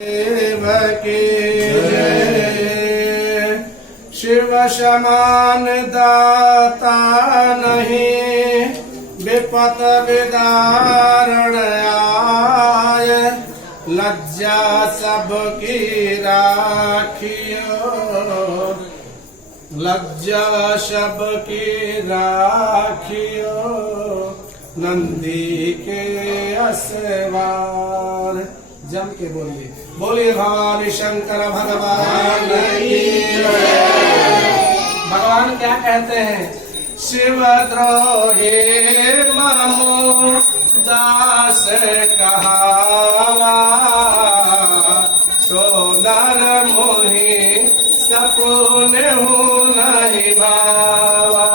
देव के शिव समान दाता नहीं, विपत विदारण आय, लज्जा सबकी राखियो, लज्जा सबकी राखियो, नंदी के असवार। जम के बोलिए, बोलिए भवानी शंकर भगवान की। भगवान क्या कहते हैं? शिव द्रोही ममो दास कहावा, तो नर मोहि सपुन हूँ नहीं भावा।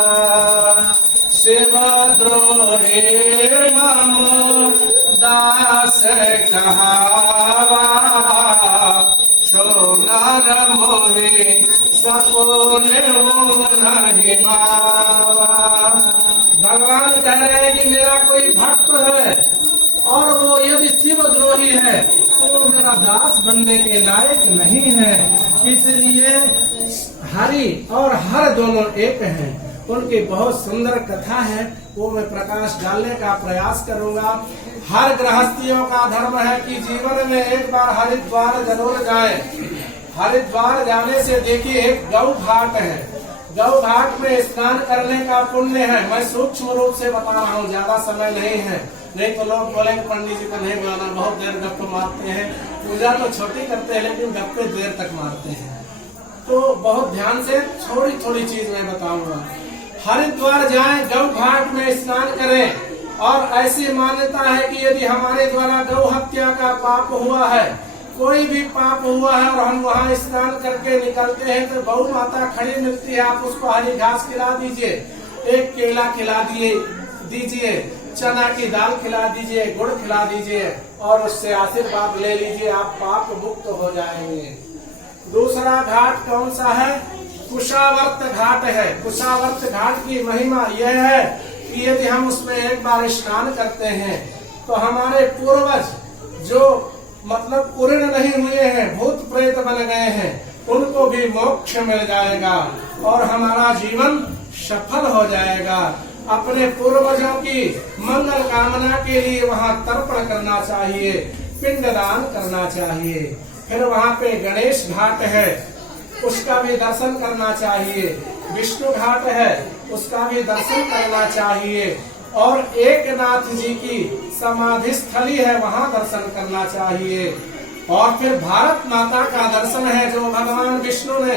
शिव द्रोही ममो दास कहावा, सो नर मोहि सपुन हूँ नहीं भावा। भगवान कह रहे हैं कि मेरा कोई भक्त है और वो यदि शिव द्रोही है तो वो मेरा दास बनने के लायक नहीं है। इसलिए हरि और हर दोनों एक हैं। उनकी बहुत सुंदर कथा है, वो मैं प्रकाश डालने का प्रयास करूंगा। हर गृहस्थियों का धर्म है कि जीवन में एक बार हरिद्वार जरूर जाए। हरिद्वार जाने से देखिए एक गौ घाट है, गौ घाट में स्नान करने का पुण्य है। मैं सूक्ष्म रूप से बता रहा हूँ, ज्यादा समय नहीं है, नहीं तो लोग बोलेंगे पंडित जी को नहीं बुलाना, बहुत देर गप्पे मारते हैं। पूजा तो छोटी करते हैं लेकिन गप्पे देर तक मारते हैं। तो बहुत ध्यान से थोड़ी थोड़ी चीज मैं बताऊंगा। हरिद्वार जाएं, गौ घाट में स्नान करें। और ऐसी मान्यता है कि यदि हमारे द्वारा गौ हत्या का पाप हुआ है, कोई भी पाप हुआ है और हम वहाँ स्नान करके निकलते हैं तो गौ माता खड़ी मिलती है, आप उसको हरी घास खिला दीजिए, एक केला खिला दीजिए, चना की दाल खिला दीजिए, गुड़ खिला दीजिए और उससे आशीर्वाद ले लीजिए, आप पाप मुक्त हो जाएंगे। दूसरा घाट कौन सा है? कुशावर्त घाट है। कुशावर्त घाट की महिमा यह है कि यदि हम उसमें एक बार स्नान करते हैं तो हमारे पूर्वज जो मतलब पूर्ण नहीं हुए हैं, भूत प्रेत बन गए हैं, उनको भी मोक्ष मिल जाएगा और हमारा जीवन सफल हो जाएगा। अपने पूर्वजों की मंगल कामना के लिए वहाँ तर्पण करना चाहिए, पिंडदान करना चाहिए। फिर वहाँ पे गणेश घाट है, उसका भी दर्शन करना चाहिए। विष्णु घाट है, उसका भी दर्शन करना चाहिए। और एकनाथ जी की समाधि स्थली है, वहाँ दर्शन करना चाहिए। और फिर भारत माता का दर्शन है, जो भगवान विष्णु ने,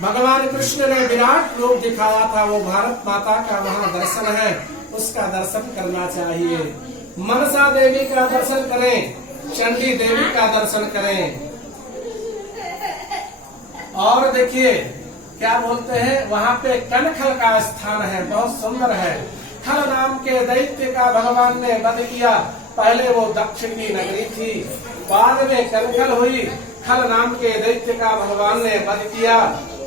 भगवान कृष्ण ने विराट रूप दिखाया था, वो भारत माता का वहाँ दर्शन है, उसका दर्शन करना चाहिए। मनसा देवी का दर्शन करें, चंडी देवी का दर्शन करें। और देखिए क्या बोलते हैं, वहाँ पे कनखल का स्थान है, बहुत सुंदर है। खल नाम के दैत्य का भगवान ने वध किया। पहले वो दक्ष की नगरी थी, बाद में कनखल हुई। खल नाम के दैत्य का भगवान ने वध किया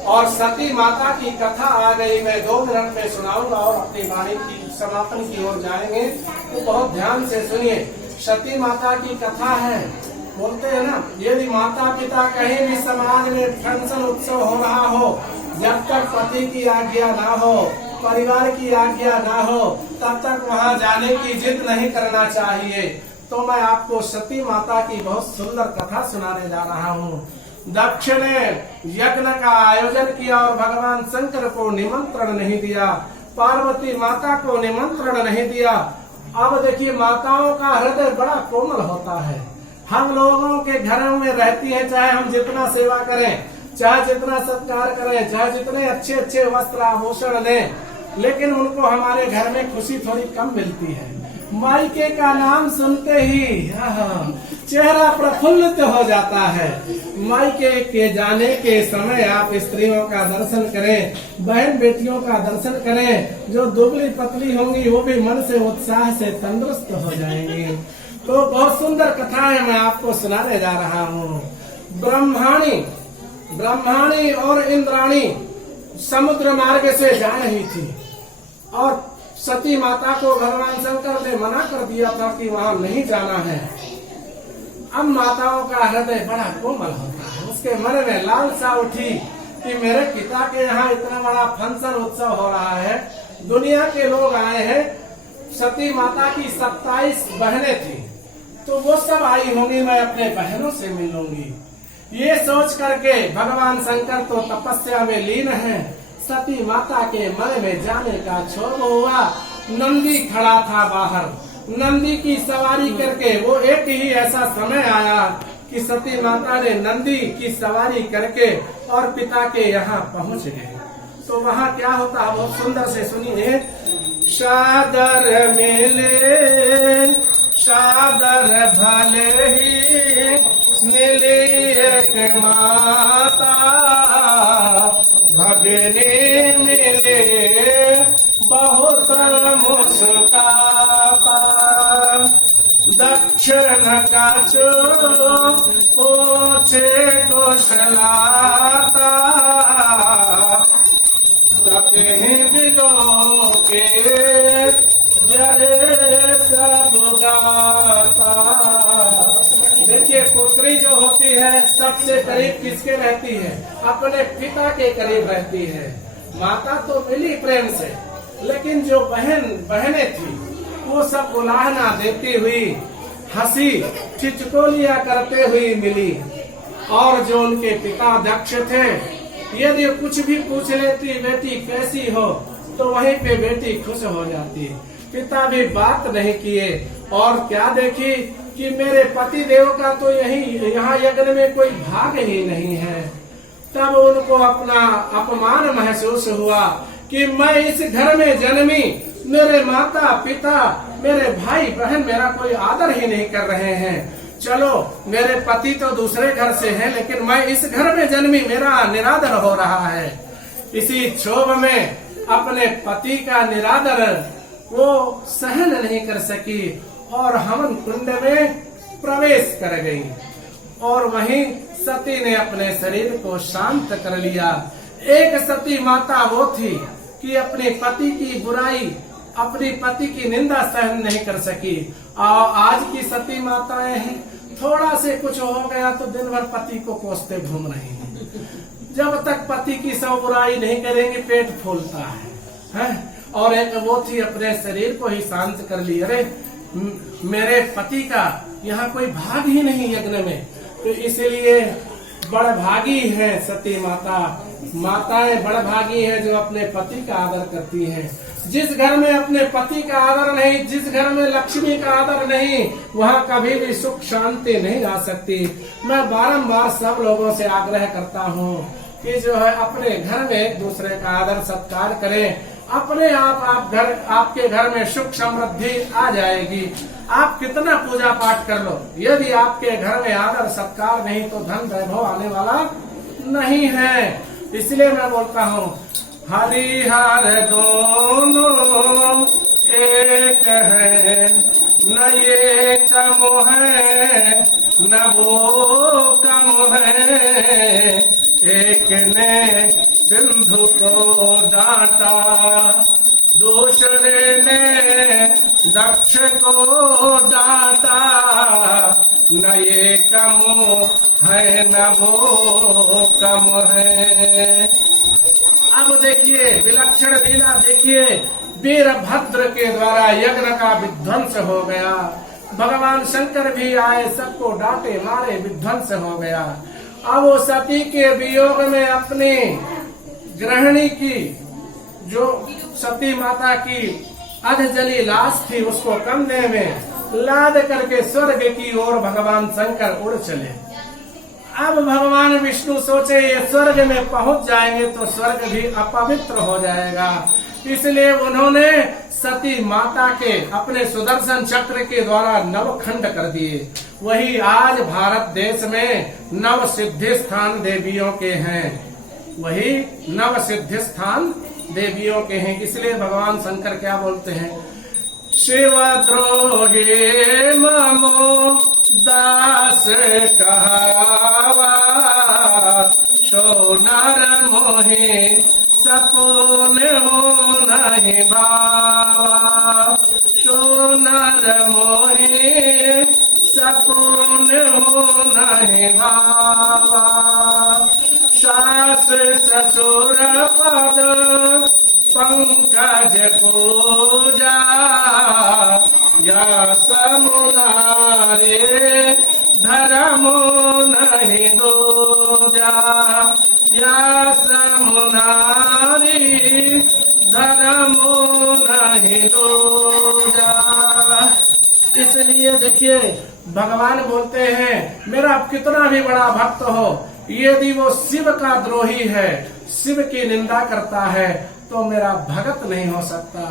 और सती माता की कथा आ गई। मैं 2 मिनट में सुनाऊंगा और अपनी वाणी की समापन की ओर जाएंगे, तो बहुत ध्यान से सुनिए। सती माता की कथा है, बोलते हैं ना, यदि माता पिता कहीं भी समाज में फंक्शन उत्सव हो रहा हो, जब तक पति की आज्ञा ना हो, परिवार की आज्ञा ना हो, तब तक वहाँ जाने की जिद नहीं करना चाहिए। तो मैं आपको सती माता की बहुत सुंदर कथा सुनाने जा रहा हूँ। दक्ष ने यज्ञ का आयोजन किया और भगवान शंकर को निमंत्रण नहीं दिया, पार्वती माता को निमंत्रण नहीं दिया। अब देखिए, माताओं का हृदय बड़ा कोमल होता है। हम लोगों के घरों में रहती है, चाहे हम जितना सेवा करें, चाहे जितना सत्कार करें, चाहे जितने अच्छे अच्छे वस्त्र आभूषण दें, लेकिन उनको हमारे घर में खुशी थोड़ी कम मिलती है। मायके का नाम सुनते ही चेहरा प्रफुल्लित हो जाता है। मायके के जाने के समय आप स्त्रियों का दर्शन करें, बहन बेटियों का दर्शन करें। जो दुबली पतली होंगी वो भी मन से उत्साह से तंदुरुस्त हो जाएंगी। तो बहुत सुंदर कथा है, मैं आपको सुनाने जा रहा हूँ। ब्रह्माणी और इंद्राणी समुद्र मार्ग से जा रही थी और सती माता को भगवान शंकर ने मना कर दिया था कि वहां नहीं जाना है। अब माताओं का हृदय बड़ा कोमल होता है, उसके मन में लालसा उठी कि मेरे पिता के यहाँ इतना बड़ा फंक्शन उत्सव हो रहा है, दुनिया के लोग आए हैं, सती माता की 27 बहनें थी, तो वो सब आई होंगी, मैं अपने बहनों से मिलूंगी। ये सोच करके भगवान शंकर तो तपस्या में लीन हैं। सती माता के मन में जाने का क्षोभ हुआ। नंदी खड़ा था बाहर, नंदी की सवारी करके वो एक ही ऐसा समय आया कि सती माता ने नंदी की सवारी करके और पिता के यहाँ पहुँच गए। तो वहाँ क्या होता है बहुत सुंदर से सुनिए। सादर मिले सादर भले ही मिली एक माता, भगनी मिले बहुत मुस्काता, दक्षिण का चो पूछे कुशलाता, सतह बिलो के जरे सब गाता। देखिए पुत्री जो होती है सबसे करीब किसके रहती है? अपने पिता के करीब रहती है। माता तो मिली प्रेम से, लेकिन जो बहनें थी वो सब उलाहना देती हुई, हंसी ठिठकोलियां करते हुई मिली। और जो उनके पिता दक्ष थे, यदि कुछ भी पूछ लेती बेटी कैसी हो, तो वहीं पे बेटी खुश हो जाती। पिता भी बात नहीं किए और क्या देखी कि मेरे पति देव का तो यहाँ यज्ञ में कोई भाग ही नहीं है। तब उनको अपना अपमान महसूस हुआ कि मैं इस घर में जन्मी, मेरे माता पिता मेरे भाई बहन मेरा कोई आदर ही नहीं कर रहे हैं। चलो मेरे पति तो दूसरे घर से हैं, लेकिन मैं इस घर में जन्मी, मेरा निरादर हो रहा है। इसी क्षोभ में अपने पति का निरादर वो सहन नहीं कर सकी और हवन कुंड में प्रवेश कर गई और वहीं सती ने अपने शरीर को शांत कर लिया। एक सती माता वो थी कि अपने पति की बुराई, अपने पति की निंदा सहन नहीं कर सकी। और आज की सती माताएं हैं, थोड़ा से कुछ हो गया तो दिन भर पति को कोसते घूम रही हैं। जब तक पति की सब बुराई नहीं करेंगे पेट फूलता है। और एक वो थी अपने शरीर को ही शांत कर ली। अरे मेरे पति का यहाँ कोई भाग ही नहीं यज्ञ में, तो इसीलिए बड़भागी है सती माता। माताएं बड़भागी है जो अपने पति का आदर करती हैं। जिस घर में अपने पति का आदर नहीं, जिस घर में लक्ष्मी का आदर नहीं, वहाँ कभी भी सुख शांति नहीं आ सकती। मैं बारंबार सब लोगों से आग्रह करता हूँ कि जो है अपने घर में दूसरे का आदर सत्कार करें। अपने आप घर, आपके घर में सुख समृद्धि आ जाएगी। आप कितना पूजा पाठ कर लो, यदि आपके घर में आदर सत्कार नहीं तो धन वैभव आने वाला नहीं है। इसलिए मैं बोलता हूँ हरिहर दोनों एक है, न ये कम है न वो कम है। एक ने सिंधु को डांटा, दूसरे ने दक्ष को डांटा, न ये कम है न वो कम है। अब देखिए विलक्षण लीला देखिए, वीरभद्र के द्वारा यज्ञ का विध्वंस हो गया। भगवान शंकर भी आए, सबको डांटे मारे, विध्वंस हो गया। अब वो सती के वियोग में अपनी गृहिणी की, जो सती माता की अधजली लाश थी, उसको कंधे में लाद करके स्वर्ग की ओर भगवान शंकर उड़ चले। अब भगवान विष्णु सोचे ये स्वर्ग में पहुंच जाएंगे तो स्वर्ग भी अपवित्र हो जाएगा, इसलिए उन्होंने सती माता के अपने सुदर्शन चक्र के द्वारा नवखंड कर दिए। वही आज भारत देश में नव सिद्धि स्थान देवियों के हैं, वही नव सिद्धि स्थान देवियों के हैं। इसलिए भगवान शंकर क्या बोलते हैं, शिवद्रोहे ममो दास कहावा, सो नर मोहे सपून हो नहीं भावा, सो नर मोहे सपून हो नहीं भावा। सास ससुर पद पंकज पूजा, यस मुरारे धर्म नहीं दूजा। यस मुरारी धर्म नहीं दूजा। इसलिए देखिए भगवान बोलते हैं मेरा कितना भी बड़ा भक्त हो, यदि वो शिव का द्रोही है, शिव की निंदा करता है, तो मेरा भगत नहीं हो सकता।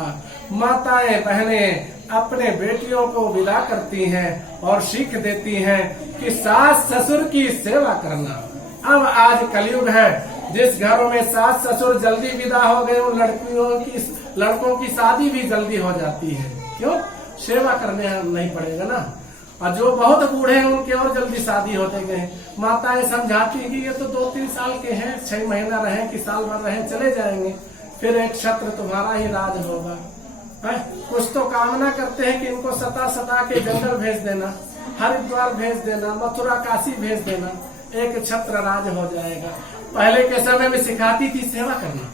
माताएं बहनें अपने बेटियों को विदा करती हैं और सीख देती हैं कि सास ससुर की सेवा करना। अब आज कलयुग है, जिस घरों में सास ससुर जल्दी विदा हो गए उन लड़कों की शादी भी जल्दी हो जाती है। क्यों? सेवा करने नहीं पड़ेगा ना। और जो बहुत बूढ़े हैं उनके और जल्दी शादी होते गए। माताएं समझाती कि ये तो 2-3 साल के हैं, 6 महीना रहे कि साल भर रहे, चले जाएंगे, फिर एक क्षत्र तुम्हारा ही राज होगा। कुछ तो कामना करते हैं कि इनको सता के जंगल भेज देना, हरिद्वार भेज देना, मथुरा काशी भेज देना, एक छत्र राज हो जाएगा। पहले के समय में सिखाती थी सेवा करना,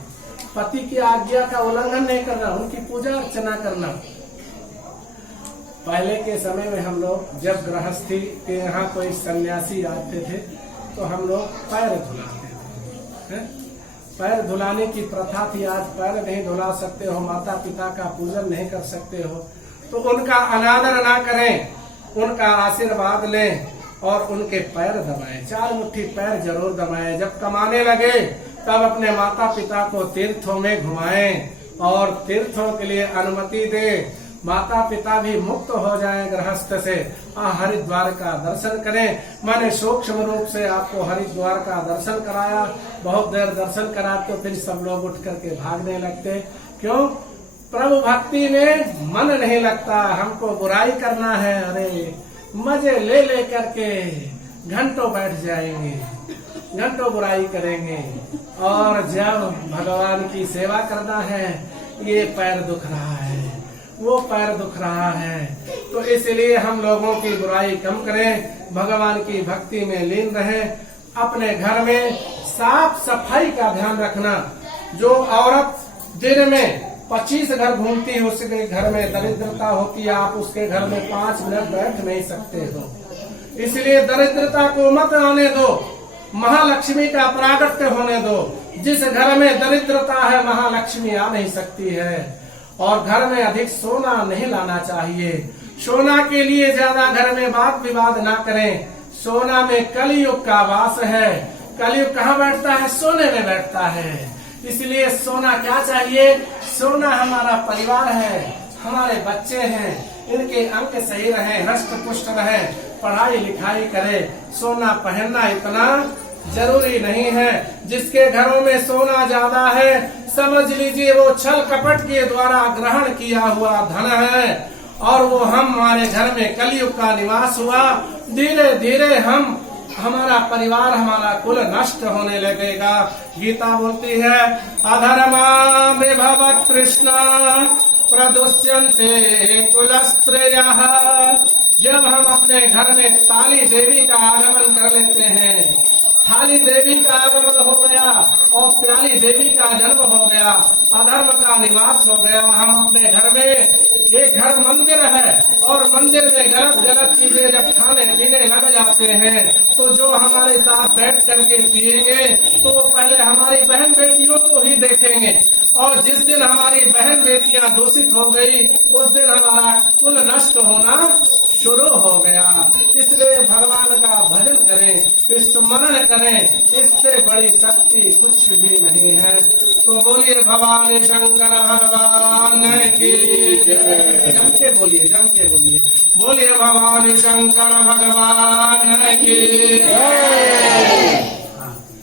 पति की आज्ञा का उल्लंघन नहीं करना, उनकी पूजा अर्चना करना। पहले के समय में हम लोग जब गृहस्थी के यहाँ कोई सन्यासी आते थे तो हम लोग पैर धुलाते थे। पैर धुलाने की प्रथा थी। आज पैर नहीं धुला सकते हो, माता पिता का पूजन नहीं कर सकते हो, तो उनका अनादर ना करें, उनका आशीर्वाद लें और उनके पैर दबाएं, 4 मुट्ठी पैर जरूर दबाएं। जब कमाने लगे तब अपने माता पिता को तीर्थों में घुमाएं और तीर्थों के लिए अनुमति दें। माता पिता भी मुक्त हो जाएं गृहस्थ से। हरिद्वार का दर्शन करें। मैंने सूक्ष्म रूप से आपको हरिद्वार का दर्शन कराया, बहुत देर दर्शन कराते तो फिर सब लोग उठ करके भागने लगते। क्यों? प्रभु भक्ति में मन नहीं लगता, हमको बुराई करना है। अरे मजे ले ले करके घंटों बैठ जाएंगे, घंटों बुराई करेंगे, और जब भगवान की सेवा करना है, ये पैर दुख रहा है, वो पैर दुख रहा है, तो इसलिए हम लोगों की बुराई कम करें, भगवान की भक्ति में लीन रहें। अपने घर में साफ सफाई का ध्यान रखना। जो औरत दिन में 25 घर घूमती है, उसके घर में दरिद्रता होती है, आप उसके घर में 5 मिनट बैठ नहीं सकते हो। इसलिए दरिद्रता को मत आने दो, महालक्ष्मी का प्रागट्य होने दो। जिस घर में दरिद्रता है महालक्ष्मी आ नहीं सकती है। और घर में अधिक सोना नहीं लाना चाहिए। सोना के लिए ज्यादा घर में वाद विवाद ना करें। सोना में कलयुग का वास है। कलयुग कहाँ बैठता है? सोने में बैठता है। इसलिए सोना क्या चाहिए? सोना हमारा परिवार है, हमारे बच्चे हैं, इनके अंग सही रहे, हष्ट पुष्ट रहे, पढ़ाई लिखाई करे। सोना पहनना इतना जरूरी नहीं है। जिसके घरों में सोना ज्यादा है, समझ लीजिए वो छल कपट के द्वारा ग्रहण किया हुआ धन है, और वो हमारे घर में कलयुग का निवास हुआ। धीरे धीरे हमारा परिवार, हमारा कुल नष्ट होने लगेगा। गीता बोलती है अधर्मा विभवत् कृष्णा प्रदुष्यन्ते कुलस्त्रयः। जब हम अपने घर में ताली देवी का आगमन कर लेते हैं, थाली देवी का आगमन हो गया और प्याली देवी का जन्म हो गया, अधर्म का निवास हो गया। हम अपने घर में, एक घर मंदिर है और मंदिर में गलत चीजें जब खाने पीने लग जाते हैं, तो जो हमारे साथ बैठ करके पिएंगे तो पहले हमारी बहन बेटियों को ही देखेंगे, और जिस दिन हमारी बहन बेटियां दूषित हो गई, उस दिन हमारा कुल नष्ट होना शुरू हो गया। इसलिए भगवान का भजन करें, स्मरण करें, इससे बड़ी शक्ति कुछ भी नहीं है। तो बोलिए भवानी शंकर भगवान की जय। जम के बोलिए, जम के बोलिए, बोलिए भवानी शंकर भगवान की जय।